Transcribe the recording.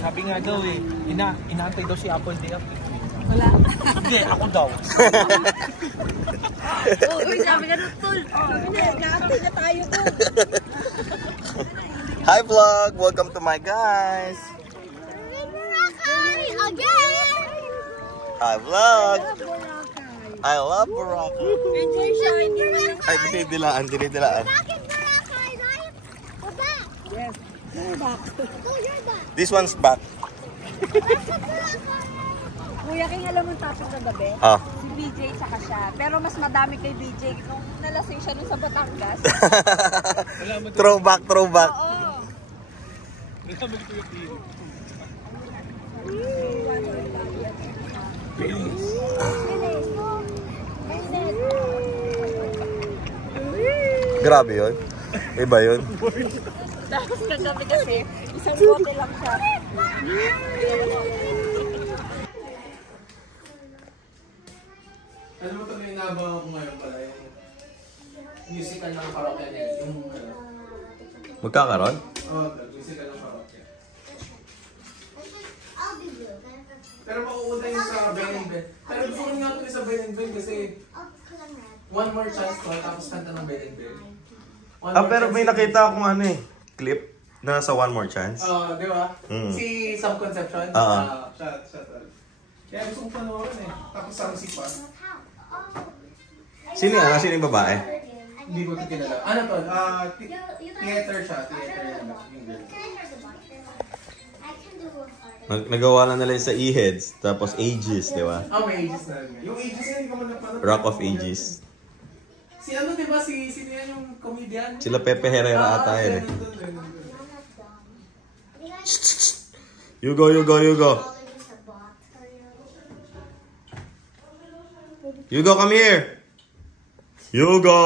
Sabi nga daw eh, inaantay daw si Apple Day Up. Wala. Hindi, ako daw. Uy, sabi nga doon, tol. Sabi na, naantay na tayo ko. Hi vlog! Welcome to my guys! Hi vlog! I love Boracay! Enjoy siya, hindi mo lang. Ay, dinidilaan. Yes. You're back. This one's back. Kuya, King, alam mo topic na gabi? Ah. Si BJ tsaka siya. Pero mas madami kay BJ nung nalasing siya nung sa Batangas. Throwback. Oo. Grabe yun. Iba yun. Tapos kagabi kasi, isang bote lang siya. Alam mo ito na inaabang ako ngayon pala, yung musical ng karaoke na yun. Yung Magkakaroon? Oo, musical ng karaoke. Pero mauuna yung sa Ben and Ben. Pero gusto ko nga ito sa Ben and Ben kasi one more chance to, tapos kanta ng Ben and Ben. Pero may nakita akong ano eh, clip na sa One More Chance. Oo, di ba? Mm. Si Sam Concepcion. Siya tol. Kaya gusto kong panoorin eh. Tapos sa musik pa. Sino yung babae? Hindi ko ito kilala. Ano tol? Theater siya. Theater yung girl. Nagawa na nila sa E-Heads, tapos Ages, di ba? May Ages na rin. Yung Ages na hindi ko man napanood. Rock of Ages. Si ano diba? Sino yan yung comedian? Sila Pepe Herrera ata yun eh. You go. You go, come here. You go.